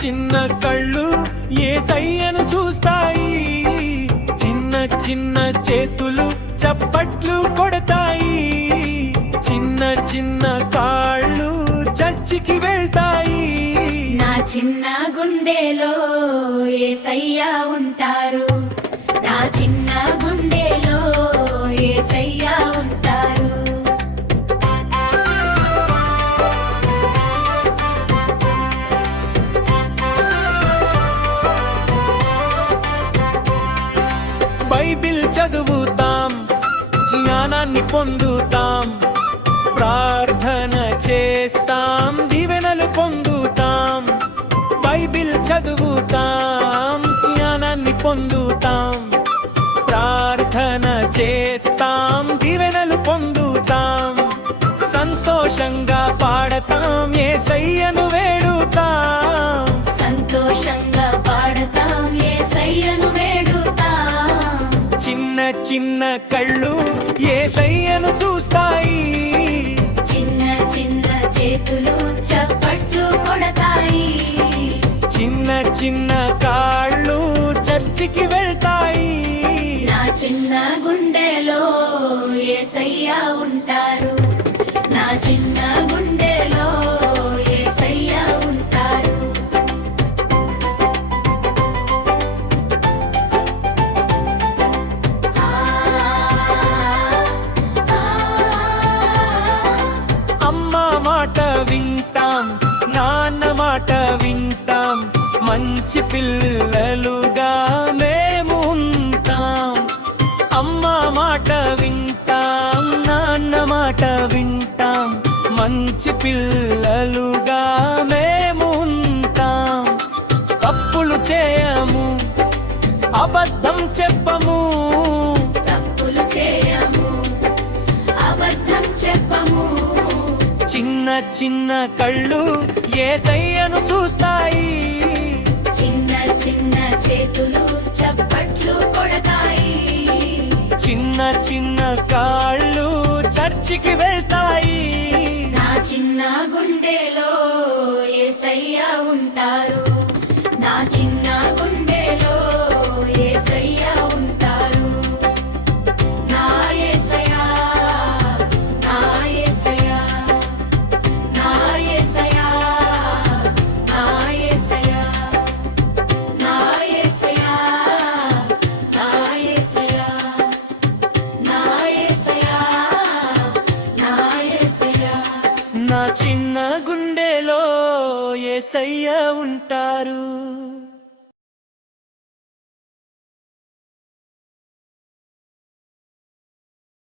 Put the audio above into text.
చిన్న కళ్ళు యేసయ్యను చూస్తాయి, చిన్న చిన్న చేతులు చప్పట్లు కొడతాయి, చిన్న చిన్న కాళ్ళు చర్చికి వెళ్తాయి. నా చిన్న గుండెలో యేసయ్య ఉంటారు, నా చిన్న గుండెలో యేసయ్య ఉంటారు. బైబిల్ చదువుతాం, జ్ఞానాన్ని పొందుతాం, ప్రార్థన చేస్తాం, దీవెనలు పొందుతాం. బైబిల్ చదువుతాం, జ్ఞానాన్ని పొందుతాం, ప్రార్థన చేస్తాం, దీవెనలు పొందుతాం. సంతోషంగా పాడతాం, యేసయ్యను వేడుతాం, సంతోషంగా పాడతాం, యేసయ్యను వేడుతాం. చిన్న చిన్న కళ్ళు యేసయ్యను చూస్తాయి, చిన్న చిన్న చేతులు చప్పట్లు కొడతాయి, చిన్న చిన్న కాళ్ళు చర్చికి వెళ్తాయి. నా చిన్న గుండెలో యేసయ్య ఉంటారు, నా చిన్న గుండెలో యేసయ్య ఉంటారు. అమ్మ మాట వింటాం, నాన్న మాట వింటాం, మంచి పిల్లలుగా మేము ఉంటాం. అమ్మ మాట వింటాం, నాన్న మాట వింటాం, మంచి పిల్లలుగా మేము ఉంటాం. తప్పులు చేయము, అబద్ధం చెప్పము, తప్పులు చేయము, అబద్ధం చెప్పము. చిన్న చిన్న కళ్ళు యేసయ్యను చూస్తాయి, చిన్న చిన్న చేతులు చప్పట్లు కొడతాయి, చిన్న చిన్న కాళ్ళు చర్చికి వెళ్తాయి. నా చిన్న గుండెలో యేసయ్య ఉంటారు, నా చిన్న గుండెలో యేసయ్య ఉంటారు. నా యేసయ్య, నా యేసయ్య, నా యేసయ్య, నా యేసయ్య, నా యేసయ్య, నా యేసయ్య, నా యేసయ్య, నా యేసయ్య. నా చిన్న గుండెలో యేసయ్య ఉంటారు.